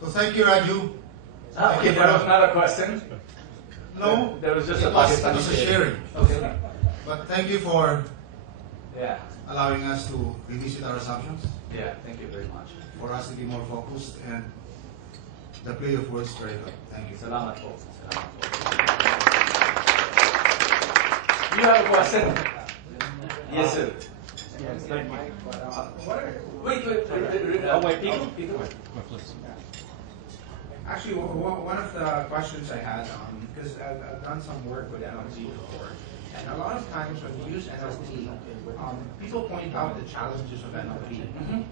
So thank you, Raju. Okay, there was not a question. No, there was just it was a sharing. Okay. But thank you for allowing us to revisit our assumptions. Yeah, thank you very much. For us to be more focused, and the play of words very good. Thank you. Salamat po. You have a question? Yes, sir. Wait, people. Actually, one of the questions I had, because I've done some work with NLP before, and a lot of times when you use NLP, people point out the challenges of NLP.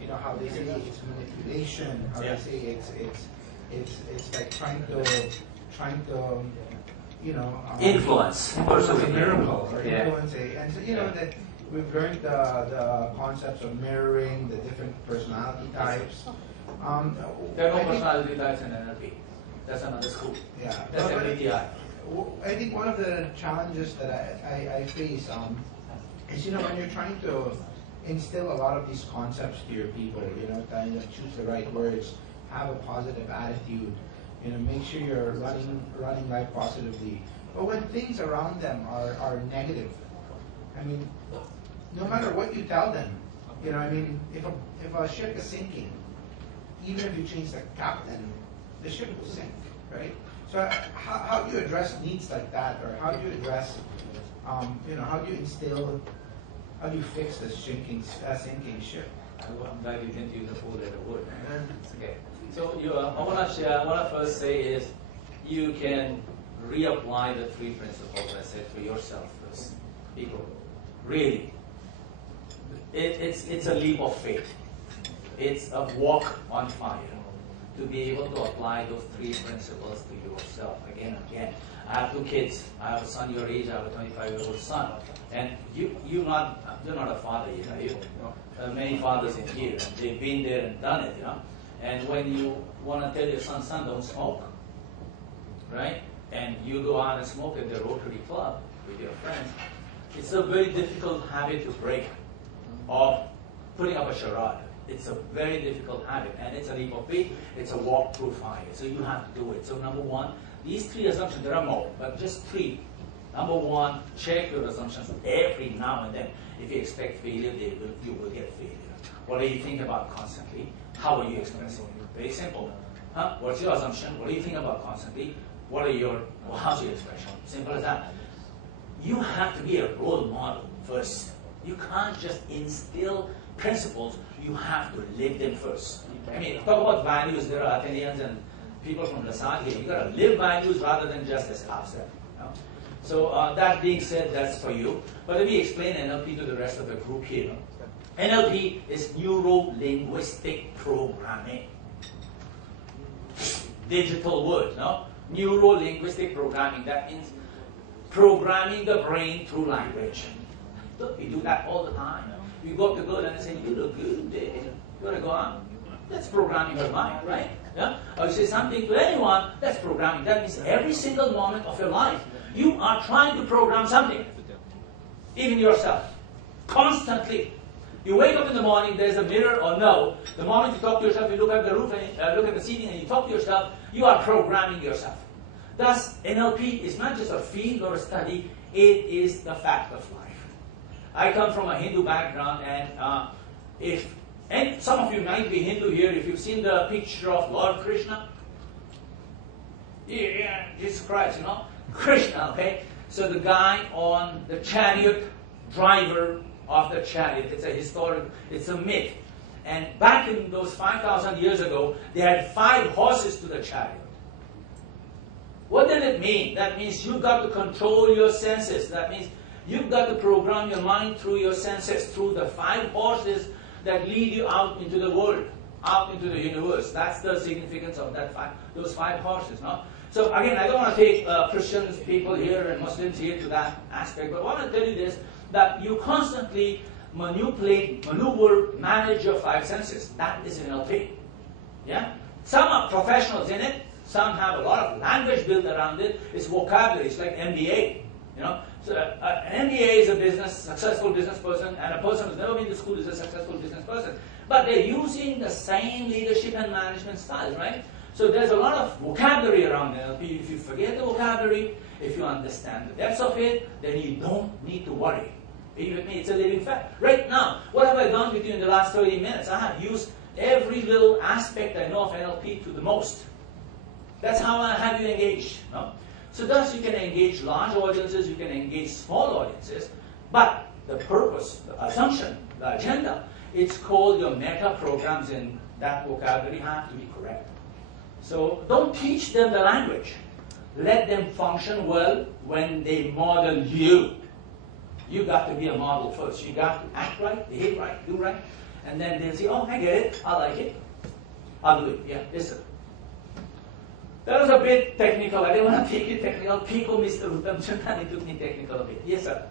You know, how they say it's manipulation, how they say it's like trying to you know, influence, a miracle, or influence and so, you know, that we've learned the concepts of mirroring, the different personality types. There are no personality types in NLP. That's another school. Yeah. That's MBTI. I think one of the challenges that I face is, you know, when you're trying to instill a lot of these concepts to your people, you know, kind of choose the right words, have a positive attitude, you know, make sure you're running life positively. But when things around them are negative, I mean, no matter what you tell them, you know, I mean, if a ship is sinking, even if you change the captain, the ship will sink, right? So how do you address needs like that, or how do you address, you know, how do you fix the sinking ship? I'm glad you didn't use the four-letter word. It's okay. So what I first say is, you can reapply the three principles I said for yourself first. People, really, it's a leap of faith. It's a walk on fire to be able to apply those three principles to yourself again and again. I have two kids. I have a son your age. I have a 25-year-old son. And you're not a father yet, are you? Many fathers in here, and they've been there and done it, you know. And when you want to tell your son, don't smoke, right? And you go out and smoke at the Rotary Club with your friends, it's a very difficult habit to break, of putting up a charade. It's a very difficult habit, and it's a leap of faith. It's a walk through fire. So you have to do it. So number one, these three assumptions, there are more, but just three. Number one, check your assumptions every now and then. If you expect failure, you will get failure. What do you think about constantly? How are you expressing it? Very simple. What's your assumption? What do you think about constantly? How's your expression? Simple as that. You have to be a role model first. You can't just instill principles, you have to live them first. I mean, talk about values, there are Athenians and people from LaSalle here. You've got to live values rather than just espouse them. You know? So that being said, that's for you. But let me explain NLP to the rest of the group here. NLP is Neuro Linguistic Programming. Digital word, no? Neuro Linguistic Programming, that means programming the brain through language. Look, we do that all the time. You go up to girl and say, you look good, you want to go on. That's programming your mind, right? Yeah? Or you say something to anyone, that's programming. That means every single moment of your life, you are trying to program something. Even yourself. Constantly. You wake up in the morning, there's a mirror or no. The moment you talk to yourself, you look at the roof and look at the ceiling and you talk to yourself, you are programming yourself. Thus, NLP is not just a field or a study, it is the fact of life. I come from a Hindu background, and some of you might be Hindu here, if you've seen the picture of Lord Krishna, Jesus Christ, you know, Krishna, okay? So the guy on the chariot, driver of the chariot, it's a myth. And back in those 5,000 years ago, they had 5 horses to the chariot. What did it mean? That means you've got to control your senses. That means you've got to program your mind through your senses, through the 5 horses that lead you out into the world, out into the universe. That's the significance of those 5 horses. No? So again, I don't want to take Christians, people here, and Muslims here to that aspect, but I want to tell you this, that you constantly maneuver, manage your 5 senses. That is NLP. Yeah? Some are professionals in it. Some have a lot of language built around it. It's vocabulary. It's like MBA. You know? So an MBA is a successful business person, and a person who's never been to school is a successful business person. But they're using the same leadership and management styles, right? So there's a lot of vocabulary around NLP. If you forget the vocabulary, if you understand the depths of it, then you don't need to worry. Are you with me? It's a living fact. Right now, what have I done with you in the last 30 minutes? I have used every little aspect I know of NLP to the most. That's how I have you engaged. No? So thus you can engage large audiences, you can engage small audiences, but the purpose, the assumption, the agenda, it's called your meta programs, and that vocabulary have to be correct. So don't teach them the language. Let them function well when they model you. You got to be a model first. You got to act right, behave right, do right, and then they'll say, oh, I get it, I like it, I'll do it. Yeah, listen. That was a bit technical. I didn't want to take it technical. People misunderstood me technical a bit. Yes, sir.